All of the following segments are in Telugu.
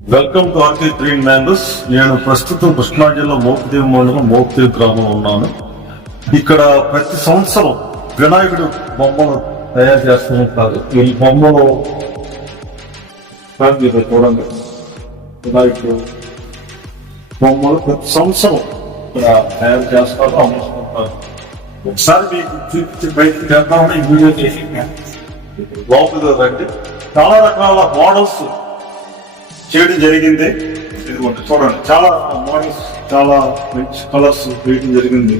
Welcome to R K three mangoes నేను ప్రస్తుతం కృష్ణా జిల్లా మోపుదేవి మండలం మోపుదేవి గ్రామంలో ఉన్నాను. ఇక్కడ ప్రతి సంవత్సరం వినాయకుడు బొమ్మలు తయారు చేస్తూ ఉంటారు. ఈ బొమ్మలు చూడండి. వినాయకుడు బొమ్మలు ప్రతి సంవత్సరం ఇక్కడ తయారు చేస్తారు అమ్ముకుంటారు ఒకసారి మీకు చూపించి బయటకు చేద్దామని వీడియో చేసి లోపల రండి. చాలా రకాల మోడల్స్ చేయడం జరిగింది. ఇదిగోండి చూడండి చాలా మార్నింగ్స్ చాలా మంచి కలర్స్ వేయడం జరిగింది.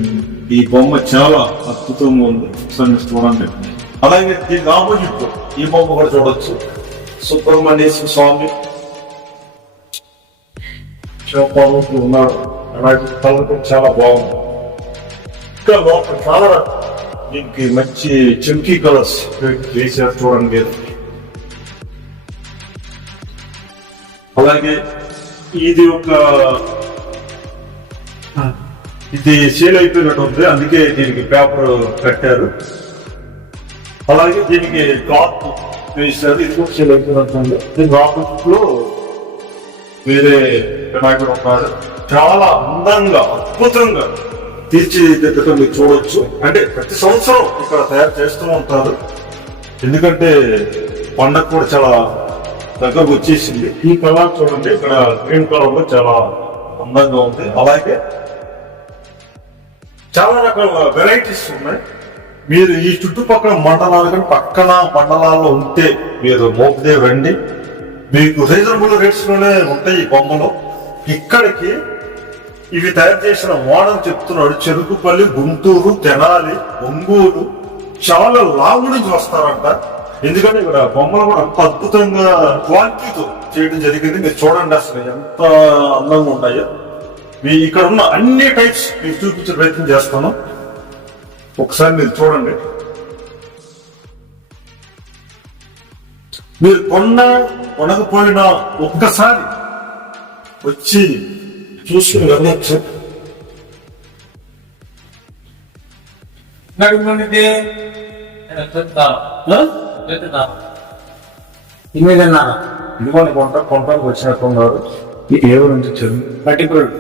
ఈ బొమ్మ చాలా అద్భుతంగా ఉంది. ఒకసారి చూడండి. అలాగే దీనికి ఆపోజిట్ ఈ బొమ్మ కూడా చూడొచ్చు. సుబ్రహ్మణ్యేశ్వర స్వామి శివపార్వతులు ఉన్నాడు అలాగే కలర్ చాలా బాగుంది. ఇంకా లోపల చాలా దీనికి మంచి చంకీ కలర్స్ వేసారు చూడండి మీరు. అలాగే ఇది ఒక ఇది సేల్ అయిపోయినట్టు ఉంది. అందుకే దీనికి పేపర్ కట్టారు. అలాగే దీనికి క్లాత్ వేశారు. ఇది కూడా సేల్ అయిపోయినట్టు ఉంది. దీని ఆపోజిట్లో వేరే వినాయకుడు ఉన్నారు. చాలా అందంగా అద్భుతంగా తీర్చిదిద్దటం మీరు చూడొచ్చు. అంటే ప్రతి సంవత్సరం ఇక్కడ తయారు చేస్తూ ఉంటారు. ఎందుకంటే పండగ కూడా చాలా దగ్గరకు వచ్చేసింది. ఈ కలర్ చూడండి ఇక్కడ గ్రీన్ కలర్లో చాలా అందంగా ఉంది. అలాగే చాలా రకాల వెరైటీస్ ఉన్నాయి. మీరు ఈ చుట్టుపక్కల మండలాలు కానీ పక్కన మండలాల్లో ఉంటే మీరు మోపుదే రండి. మీకు రీజనబుల్ రేట్స్లోనే ఉంటాయి ఈ బొమ్మలు. ఇక్కడికి ఇవి తయారు చేసిన మోడల్ చెప్తున్నాడు. చెరుకుపల్లి గుంటూరు తెనాలి ఒంగోలు. చాలా లాంగ్ నుంచి వస్తారంట. ఎందుకంటే ఇక్కడ బొమ్మలు కూడా అంత అద్భుతంగా క్వాలిటీతో చేయడం జరిగింది. మీరు చూడండి అసలు ఎంత అందంగా ఉన్నాయో మీ ఇక్కడ ఉన్న అన్ని టైప్స్ మీకు చూపించే ప్రయత్నం చేస్తాను. ఒకసారి మీరు చూడండి. మీరు కొన్న కొనకపోయినా ఒక్కసారి వచ్చి చూసుకుని వెళ్ళొచ్చు. నడుమునిది ఆ? ఇన్నిదన్నారు ఇదిగోండి కొంట కొంటానికి వచ్చినట్టున్నారు. ఏ ఊరు నుంచి వచ్చారు? పట్టిప్రోడ్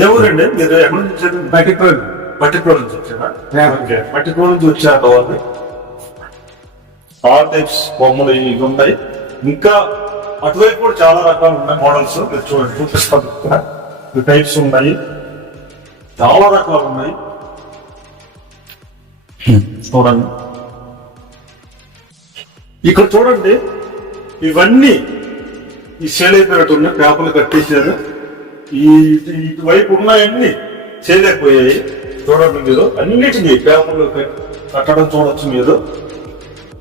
ఏ ఊరండి? మీరు ఎక్కడి నుంచి వచ్చారు? పట్టిప్రోడ్ మట్టిప్రోడ్ నుంచి వచ్చారా? మట్టిప్రోడ్ నుంచి వచ్చారు వాళ్ళు ఆల్ టైప్స్ బొమ్మలు ఇవి ఉన్నాయి ఇంకా అటువైపు కూడా చాలా రకాలు ఉన్నాయి మోడల్స్. మీరు చూడండి చూపిస్తాను టైప్స్ ఉన్నాయి. చాలా రకాలు ఉన్నాయి. చూడండి. ఇక్కడ చూడండి ఇవన్నీ ఈ సేల్ అయిపోయినట్టు ఉన్నాయి పేపర్లు కట్టేశారు. ఈ ఇటు- ఇటువైపు ఉన్నాయన్నీ చేయలేకపోయాయి. చూడండి మీరు అన్నిటినీ పేపర్లు కట్టడం చూడొచ్చు మీరు.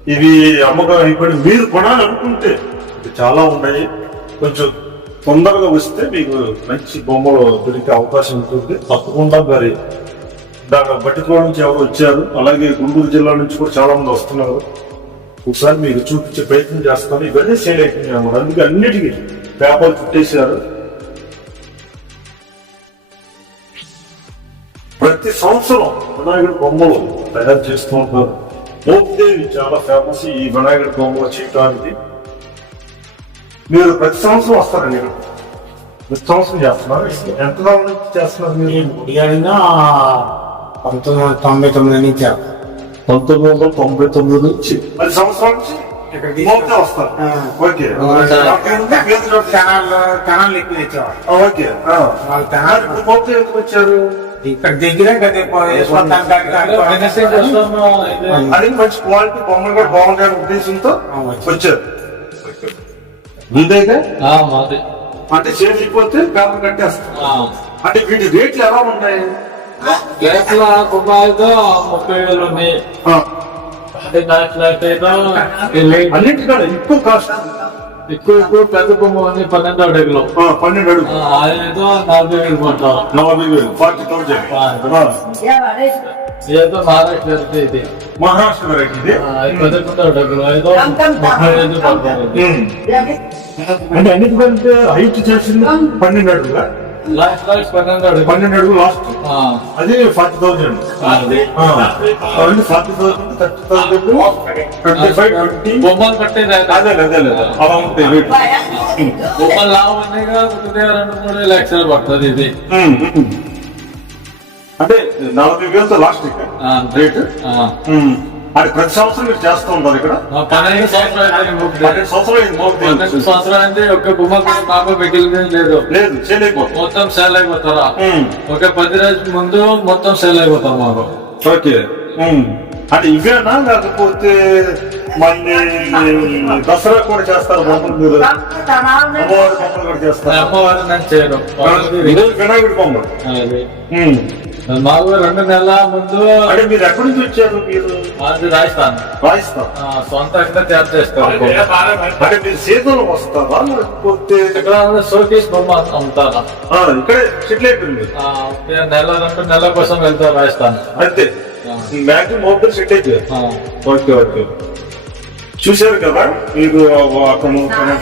ఇవి అమ్మకం అయిపోయి మీరు కొనాలనుకుంటే చాలా ఉన్నాయి. కొంచెం తొందరగా వస్తే మీకు మంచి బొమ్మలు దొరికే అవకాశం ఉంటుంది. తప్పకుండా మరి దాకా బట్టికోడ నుంచి ఎవరు వచ్చారు. అలాగే గుంటూరు జిల్లా నుంచి కూడా చాలా మంది వస్తున్నారు. ఒకసారి మీకు చూపించే ప్రయత్నం చేస్తాను. ఇవన్నీ సేల్ అయిపోయినాయి అందుకే అన్నిటికీ పేపర్ చుట్టేశారు. ప్రతి సంవత్సరం వినాయకుడి బొమ్మలు తయారు చేస్తూ ఉంటారు. మోపిదేవి చాలా ఫేమస్ ఈ వినాయకుడి బొమ్మలు చేయటానికి. మీరు ప్రతి సంవత్సరం వస్తారండి ఇక్కడ. ప్రతి సంవత్సరం చేస్తున్నారు. ఎంత కాలం నుంచి చేస్తున్నారు మీరు? గుడిగాడినా పంతొమ్మిది వందల తొంభై తొమ్మిది నుంచి పంతొమ్మిది వందల తొంభై తొమ్మిది నుంచి. పది సంవత్సరాల నుంచి? వస్తారు. ఓకే. ఎక్కువ తెచ్చేవాళ్ళు ఓకే. ఆ. వాళ్ళు మరి కెనాల్ ఇప్పుడు మోపిదే ఎందుకు వచ్చారు? ఇక్కడ దగ్గర కదా అది. మంచి క్వాలిటీ బొమ్మలు కూడా బాగుంటాయని ఉద్దేశంతో వచ్చారు. అంటే అయిపోతే పేపర్ కట్టేస్తారు. అంటే వీటి రేట్లు ఎలా ఉన్నాయి? గ్యాస్ల రూపాయలతో ముప్పై వేలు ఉన్నాయి ఆ, అదే నాట్లయితే అన్నిటికన్నా ఎక్కువ కాస్ట్ ఎక్కువ ఎక్కువ పెద్ద బొమ్మ ఉంది పన్నెండు అడుగులు. పన్నెండు అడుగు అదేదో నలభై వేలు కొంటాం. నలభై వేలు ఫార్టీ థౌజండ్. ఏదో మహారాష్ట్ర వెరైటీ ఇది. మహారాష్ట్ర వెరైటీ ఇది? ఆ, ఇది పదకొండు అడుగులు ఏదో ముప్పై ఐదు పడతారు ఇది. ఉమ్. అంటే అన్నిటికంటే హైట్ చేసింది పన్నెండు అడుగులా? లాస్ట్ లాస్ట్ పన్నెండు పన్నెండు అడుగులు లాస్ట్ అది ఫార్టీ థౌసండ్ అది. Forty thousand thirty thousand twenty five twenty బొమ్మలు కట్టేది అది. అదే అలా ఉంటాయి రేటు బొమ్మలు లావు ఉన్నాయిగా రెండు మూడు లక్షలు పడుతుంది ఇది. అంటే నలభై వేలతో లాస్ట్ రేటు. అది ప్రతి సంవత్సరం మీరు చేస్తూ ఉంటారు ఇక్కడ. పన్నెండు సంవత్సరాలు సంవత్సరాలు అంటే ఒక్క బొమ్మ పెట్టింది లేదు. లేదు చేయలేకపోతే. మొత్తం సేల్ అయిపోతారా. ఒక పది రోజుల ముందు మొత్తం సేల్ అయిపోతాం మాకు. ఓకే. అంటే ఇవేనా? లేకపోతే మళ్ళీ దసరా కూడా చేస్తారు బొమ్మలు మీరు? అమ్మవారి బొమ్మలు కూడా చేస్తారు. అమ్మవారు వినాయకుడి బొమ్మలు. మాకు రెండు నెలల ముందు అంటే మీరు ఎక్కడి నుంచి వచ్చారు మీరు? అది రాజస్థాన్. రాజస్థాన్. సొంతంగా తయారు చేస్తారు. అంటే మీరు? సీజన్ వస్తారా లేకపోతే? ఇక్కడ షోకేస్ బొమ్మ అమ్ముతారా ఇక్కడే ఒక నెల రెండు నెలల కోసం వెళ్తారు రాజస్థాన్. అంతే. మ్యాక్సిమం మొబైల్ సెట్ అయిపోయారు ఆ, ఓకే ఓకే. చూశారు కదా మీరు అక్కడ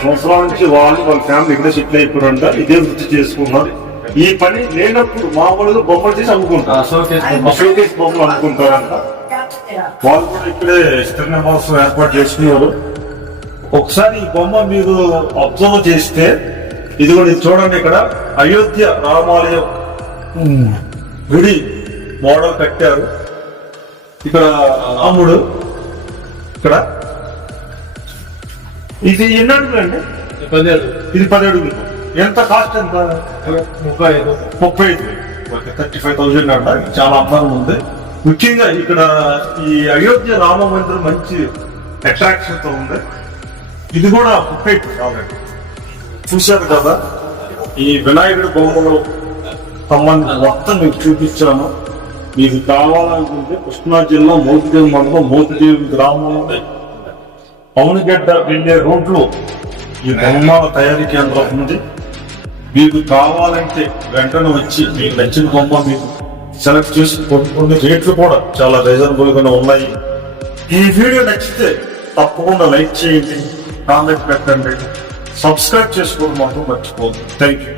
సంవత్సరాల నుంచి వాళ్ళు వాళ్ళ ఫ్యామిలీ ఇక్కడ సెటిల్ అయిపోయారంట ఇదే వృత్తి చేసుకున్నారు. ఈ పని లేనప్పుడు మామూలుగా బొమ్మలు చేసి ఆ, అమ్ముకుంటారు షోకేస్ బొమ్మ షోకేస్ బొమ్మలు అమ్ముకుంటారంట. వాళ్ళు కూడా ఇక్కడే స్థిర నివాసం ఏర్పాటు చేసుకున్నారు ఒకసారి ఈ బొమ్మ మీరు అబ్జర్వ్ చేస్తే ఇది కూడా చూడండి ఇక్కడ అయోధ్య రామాలయం గుడి మోడల్ కట్టారు. ఇక్కడ రాముడు ఇక్కడ. ఇది ఎన్ని అడుగులు అండి? పదిహేడు ఇది పది అడుగులు. ఎంత కాస్ట్ ఎంత? ముప్పై ఐదు. ముప్పై ఐదు. ఓకే థర్టీ ఫైవ్ థౌజండ్ అంట చాలా అందంగా ఉంది. ముఖ్యంగా ఇక్కడ ఈ అయోధ్య రామ మందిరం మంచి అట్రాక్షన్తో ఉంది. ఇది కూడా ముప్పై కాదండి చూశారు కదా ఈ వినాయకుడి బొమ్మలు సంబంధించిన మొత్తం మీకు చూపించాను. మీకు కావాలనుకుంటే కృష్ణా జిల్లా మోతిదేవి మండలం మోతిదేవి గ్రామంలో పవనగడ్డ వెళ్ళే రోడ్లో ఈ బొమ్మల తయారీ కేంద్రం ఉంది. మీకు కావాలంటే వెంటనే వచ్చి మీకు నచ్చిన బొమ్మ మీకు సెలెక్ట్ చేసి కొన్ని రేట్లు కూడా చాలా రీజనబుల్ గానే ఉన్నాయి. ఈ వీడియో నచ్చితే తప్పకుండా లైక్ చేయండి కామెంట్ పెట్టండి. సబ్స్క్రైబ్ చేసుకోవడం మాత్రం మర్చిపోదు థ్యాంక్ యూ